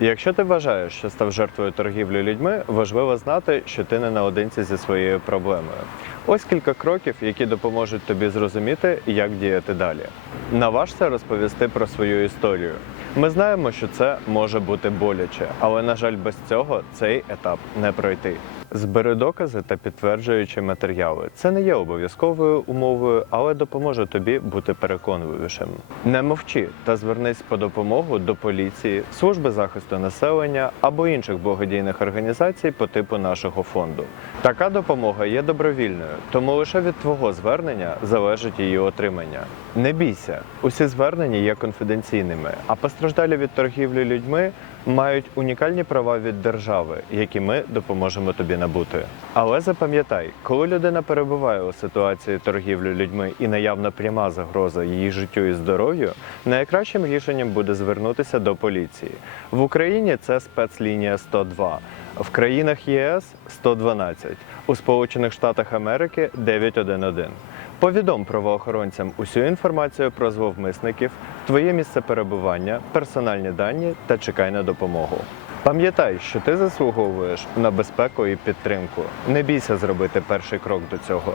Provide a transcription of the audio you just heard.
Якщо ти вважаєш, що став жертвою торгівлі людьми, важливо знати, що ти не наодинці зі своєю проблемою. Ось кілька кроків, які допоможуть тобі зрозуміти, як діяти далі. Наважся розповісти про свою історію. Ми знаємо, що це може бути боляче, але на жаль, без цього цей етап не пройти. Збери докази та підтверджуючі матеріали. Це не є обов'язковою умовою, але допоможе тобі бути переконливішим. Не мовчи та звернись по допомогу до поліції, служби захисту населення або інших благодійних організацій по типу нашого фонду. Така допомога є добровільною, тому лише від твого звернення залежить її отримання. Не бійся, усі звернення є конфіденційними, а постраждалі від торгівлі людьми мають унікальні права від держави, які ми допоможемо тобі набути. Але запам'ятай, коли людина перебуває у ситуації торгівлі людьми і наявна пряма загроза її життю і здоров'ю, найкращим рішенням буде звернутися до поліції. В Україні це спецлінія 102, в країнах ЄС 112, у Сполучених Штатах Америки 911. Повідом правоохоронцям усю інформацію про зловмисників, твоє місце перебування, персональні дані та чекай на допомогу. Пам'ятай, що ти заслуговуєш на безпеку і підтримку. Не бійся зробити перший крок до цього.